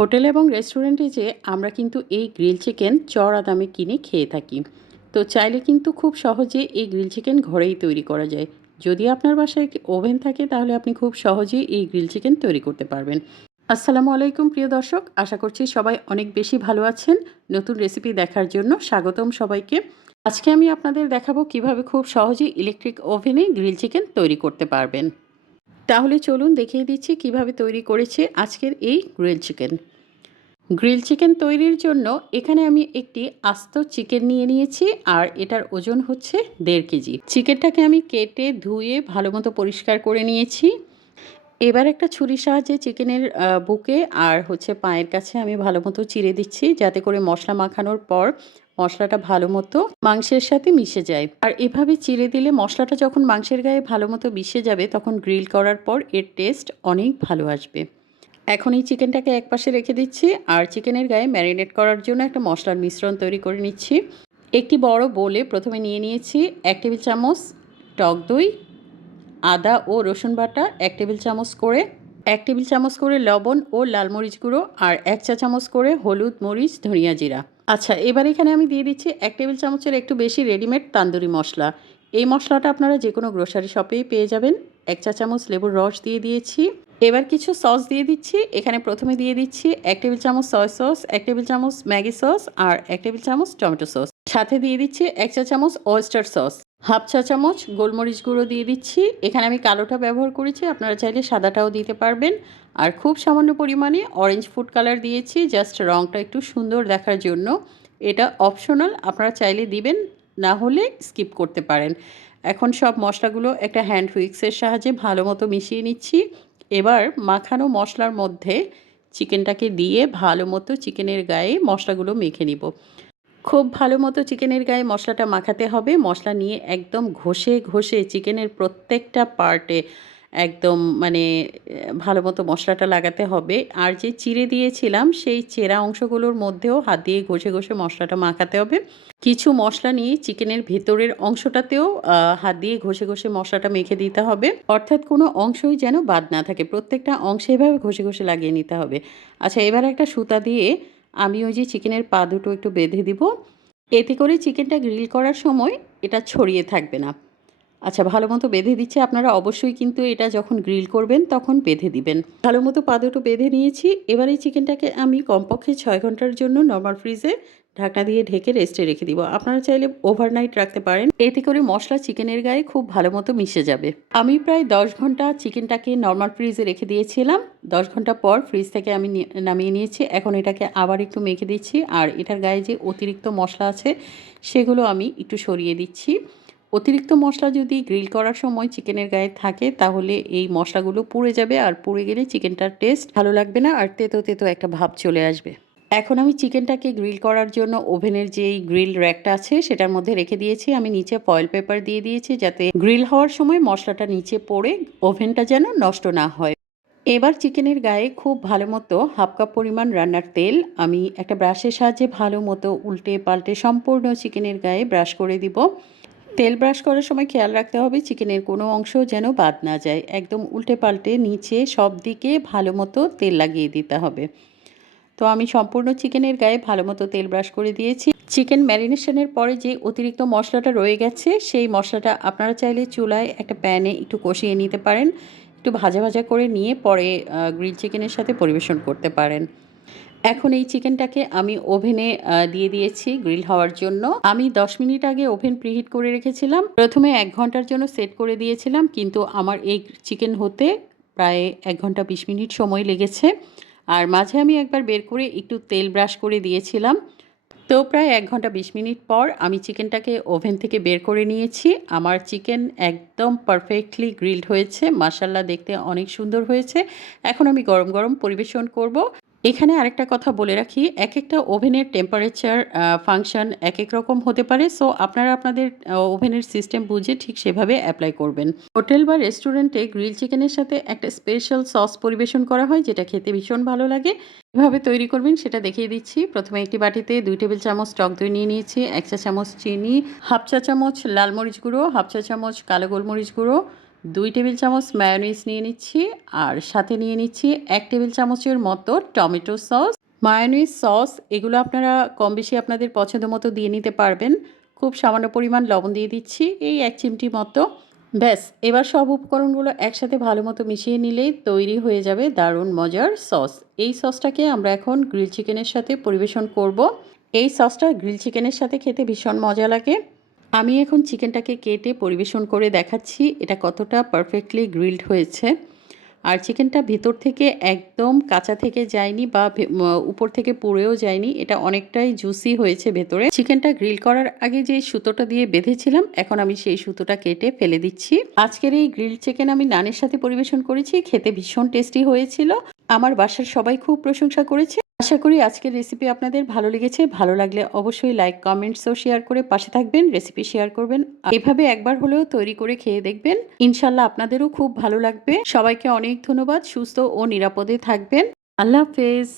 Hotel এবং রেস্টুরেন্টে যে আমরা কিন্তু এই গ্রিল চিকেন চড়া দামে কিনে খেয়ে থাকি। তো চাইলে কিন্তু খুব সহজে এই গ্রিল চিকেন ঘরেই তৈরি করা যায়। যদি আপনার বাসায় ওভেন থাকে, তাহলে আপনি খুব সহজেই এই গ্রিল চিকেন তৈরি করতে পারবেন। আসসালামু আলাইকুম, প্রিয় দর্শক। আশা করছি সবাই অনেক বেশি ভালো আছেন। নতুন রেসিপি দেখার জন্য স্বাগতম সবাইকে। আজকে আমি আপনাদের দেখাবো কীভাবে খুব সহজেই ইলেকট্রিক ওভেনে গ্রিল চিকেন তৈরি করতে পারবেন। তাহলে চলুন দেখিয়ে দিচ্ছি কীভাবে তৈরি করেছে আজকের এই গ্রিল চিকেন। গ্রিল চিকেন তৈরির জন্য এখানে আমি একটি আস্ত চিকেন নিয়ে নিয়েছি, আর এটার ওজন হচ্ছে দেড় কেজি। চিকেনটাকে আমি কেটে, ধুয়ে ভালো মতো পরিষ্কার করে নিয়েছি। এবার একটা ছুরির সাহায্যে চিকেনের বুকে আর হচ্ছে পায়ের কাছে আমি ভালো মতো চিড়ে দিচ্ছি, যাতে করে মশলা মাখানোর পর মশলাটা ভালো মতো মাংসের সাথে মিশে যায়। আর এভাবে চিড়ে দিলে মশলাটা যখন মাংসের গায়ে ভালো মতো মিশে যাবে, তখন গ্রিল করার পর এর টেস্ট অনেক ভালো আসবে। এখন এই চিকেনটাকে এক পাশে রেখে দিচ্ছি আর চিকেনের গায়ে ম্যারিনেট করার জন্য একটা মশলার মিশ্রণ তৈরি করে নিচ্ছি। একটি বড় বোলে প্রথমে নিয়ে নিয়েছি এক টেবিল চামচ টক দই, আদা ও রসুন বাটা এক টেবিল চামচ করে, এক টেবিল চামচ করে লবণ ও লাল মরিচ গুঁড়ো আর এক চা চামচ করে হলুদ মরিচ ধনিয়া জিরা। আচ্ছা এবার এখানে আমি দিয়ে দিচ্ছি এক টেবিল চামচের একটু বেশি রেডিমেড তান্দুরি মশলা। এই মশলাটা আপনারা যে কোনো গ্রোসারি শপেই পেয়ে যাবেন। এক চা চামচ লেবুর রস দিয়ে দিয়েছি। এবার কিছু সস দিয়ে দিচ্ছি। এখানে প্রথমে দিয়ে দিচ্ছি এক টেবিল চামচ সয় সস এক টেবিল চামচ ম্যাগি সস আর এক টেবিল চামচ টমেটো সস। সাথে দিয়ে দিচ্ছি এক চা চামচ ওয়েস্টার সস হাফ চা চামচ গোলমরিচ গুঁড়ো দিয়ে দিচ্ছি। এখানে আমি কালোটা ব্যবহার করেছি, আপনারা চাইলে সাদাটাও দিতে পারবেন। আর খুব সামান্য পরিমাণে অরেঞ্জ ফুড কালার দিয়েছি জাস্ট রঙটা একটু সুন্দর দেখার জন্য। এটা অপশনাল আপনারা চাইলে দিবেন, না হলে স্কিপ করতে পারেন। এখন সব মশলাগুলো একটা হ্যান্ড হুইক্সের সাহায্যে ভালো মতো মিশিয়ে নিচ্ছি। এবার মাখানো মশলার মধ্যে চিকেনটাকে দিয়ে ভালো মতো চিকেনের গায়ে মশলাগুলো মেখে নিব। খুব ভালো মতো চিকেনের গায়ে মশলাটা মাখাতে হবে। মশলা নিয়ে একদম ঘষে ঘষে চিকেনের প্রত্যেকটা পার্টে একদম মানে ভালো মতো মশলাটা লাগাতে হবে। আর যে চিড়ে দিয়েছিলাম, সেই চেরা অংশগুলোর মধ্যেও হাত দিয়ে ঘষে ঘষে মশলাটা মাখাতে হবে। কিছু মশলা নিয়ে চিকেনের ভেতরের অংশটাতেও হাত দিয়ে ঘষে ঘষে মশলাটা মেখে দিতে হবে। অর্থাৎ কোনো অংশই যেন বাদ না থাকে। প্রত্যেকটা অংশে এভাবে ঘষে ঘষে লাগিয়ে নিতে হবে। আচ্ছা এবার একটা সুতা দিয়ে আমি ওই যে চিকেনের পা দুটো একটু বেঁধে দিব। এতে করে চিকেনটা গ্রিল করার সময় এটা ছড়িয়ে থাকবে না। আচ্ছা ভালো মতো বেঁধে দিচ্ছে। আপনারা অবশ্যই কিন্তু এটা যখন গ্রিল করবেন তখন বেঁধে দিবেন। ভালো মতো পা দুটো বেঁধে নিয়েছি। এবার এই চিকেনটাকে আমি কমপক্ষে ছয় ঘণ্টার জন্য নর্মাল ফ্রিজে ঢাকনা দিয়ে ঢেকে রেস্টে রেখে দিব। আপনারা চাইলে ওভারনাইট রাখতে পারেন। এতে করে মশলা চিকেনের গায়ে খুব ভালো মতো মিশে যাবে। আমি প্রায় দশ ঘণ্টা চিকেনটাকে নর্মাল ফ্রিজে রেখে দিয়েছিলাম। দশ ঘণ্টা পর ফ্রিজ থেকে আমি নামিয়ে নিয়েছি। এখন এটাকে আবার একটু মেখে দিচ্ছি। আর এটার গায়ে যে অতিরিক্ত মশলা আছে, সেগুলো আমি একটু সরিয়ে দিচ্ছি। অতিরিক্ত মশলা যদি গ্রিল করার সময় চিকেনের গায়ে থাকে, তাহলে এই মশলাগুলো পুড়ে যাবে আর পুড়ে গেলে চিকেনটার টেস্ট ভালো লাগবে না আর তেতো তেতো একটা ভাব চলে আসবে। এখন আমি চিকেনটাকে গ্রিল করার জন্য ওভেনের যেই গ্রিল র্যাকটা আছে, সেটার মধ্যে রেখে দিয়েছি। আমি নিচে ফয়েল পেপার দিয়ে দিয়েছি যাতে গ্রিল হওয়ার সময় মশলাটা নিচে পড়ে ওভেনটা যেন নষ্ট না হয়। এবার চিকেনের গায়ে খুব ভালো মতো হাফ কাপ পরিমাণ রান্নার তেল আমি একটা ব্রাশের সাহায্যে ভালো মতো উল্টে পাল্টে সম্পূর্ণ চিকেনের গায়ে ব্রাশ করে দিব। তেল ব্রাশ করার সময় খেয়াল রাখতে হবে চিকেনের কোনো অংশ যেন বাদ না যায়। একদম উল্টে পাল্টে নিচে সব দিকে ভালো মতো তেল লাগিয়ে দিতে হবে। তো আমি সম্পূর্ণ চিকেনের গায়ে ভালো মতো তেল ব্রাশ করে দিয়েছি। চিকেন ম্যারিনেশনের পরে যে অতিরিক্ত মশলাটা রয়ে গেছে, সেই মশলাটা আপনারা চাইলে চুলায় একটা প্যানে একটু কষিয়ে নিতে পারেন। একটু ভাজা ভাজা করে নিয়ে পরে গ্রিল চিকেনের সাথে পরিবেশন করতে পারেন। এখন এই চিকেনটাকে আমি ওভেনে দিয়ে দিয়েছি গ্রিল হওয়ার জন্য। আমি দশ মিনিট আগে ওভেন প্রিহিট করে রেখেছিলাম। প্রথমে এক ঘণ্টার জন্য সেট করে দিয়েছিলাম, কিন্তু আমার এই চিকেন হতে প্রায় এক ঘণ্টা বিশ মিনিট সময় লেগেছে। আর মাঝে আমি একবার বের করে একটু তেল ব্রাশ করে দিয়েছিলাম। তো প্রায় এক ঘণ্টা বিশ মিনিট পর আমি চিকেনটাকে ওভেন থেকে বের করে নিয়েছি। আমার চিকেন একদম পারফেক্টলি গ্রিলড হয়েছে। মাসাল্লা দেখতে অনেক সুন্দর হয়েছে। এখন আমি গরম গরম পরিবেশন করব। এখানে আরেকটা কথা বলে রাখি এক একটা ওভেনের টেম্পারেচার ফাংশন এক এক রকম হতে পারে সো আপনারা আপনাদের ওভেনের সিস্টেম বুঝে ঠিক সেভাবে অ্যাপ্লাই করবেন। হোটেল বা রেস্টুরেন্টে গ্রিল চিকেনের সাথে একটা স্পেশাল সস পরিবেশন করা হয়, যেটা খেতে ভীষণ ভালো লাগে। কীভাবে তৈরি করবেন সেটা দেখিয়ে দিচ্ছি। প্রথমে একটি বাটিতে দুই টেবিল চামচ টক দই নিয়ে নিয়েছি, এক চা চামচ চিনি, হাফ চা চামচ লাল মরিচ গুঁড়ো, হাফ চা চামচ কালো গোলমরিচ গুঁড়ো দুই টেবিল চামচ ম্যায়োনিজ নিয়ে নিচ্ছি, আর সাথে নিয়ে নিচ্ছি এক টেবিল চামচের মতো টমেটো সস। মায়োনিজ সস, এগুলো আপনারা কম বেশি আপনাদের পছন্দ মতো দিয়ে নিতে পারবেন। খুব সামান্য পরিমাণ লবণ দিয়ে দিচ্ছি, এই এক চিমটি মতো। ব্যাস, এবার সব উপকরণগুলো একসাথে ভালো মতো মিশিয়ে নিলেই তৈরি হয়ে যাবে দারুণ মজার সস। এই সসটাকে আমরা এখন গ্রিল চিকেনের সাথে পরিবেশন করব। এই সসটা গ্রিল চিকেনের সাথে খেতে ভীষণ মজা লাগে। আমি এখন চিকেনটাকে কেটে পরিবেশন করে দেখাচ্ছি, এটা কতটা পারফেক্টলি গ্রিলড হয়েছে। আর চিকেনটা ভেতর থেকে একদম কাঁচা থেকে যায়নি বা উপর থেকে পুড়েও যায়নি, এটা অনেকটাই জুসি হয়েছে ভেতরে। চিকেনটা গ্রিল করার আগে যে সুতোটা দিয়ে বেঁধেছিলাম, এখন আমি সেই সুতোটা কেটে ফেলে দিচ্ছি। আজকের এই গ্রিল চিকেন আমি নানের সাথে পরিবেশন করেছি, খেতে ভীষণ টেস্টি হয়েছিল। আমার বাসার সবাই খুব প্রশংসা করেছে। আশা করি আজকের রেসিপি আপনাদের ভালো লেগেছে। ভালো লাগলে অবশ্যই লাইক কমেন্টস ও শেয়ার করে পাশে থাকবেন রেসিপি শেয়ার করবেন। এভাবে একবার হলেও তৈরি করে খেয়ে দেখবেন। ইনশাল্লাহ আপনাদেরও খুব ভালো লাগবে। সবাইকে অনেক ধন্যবাদ। সুস্থ ও নিরাপদে থাকবেন। আল্লাহ হাফেজ।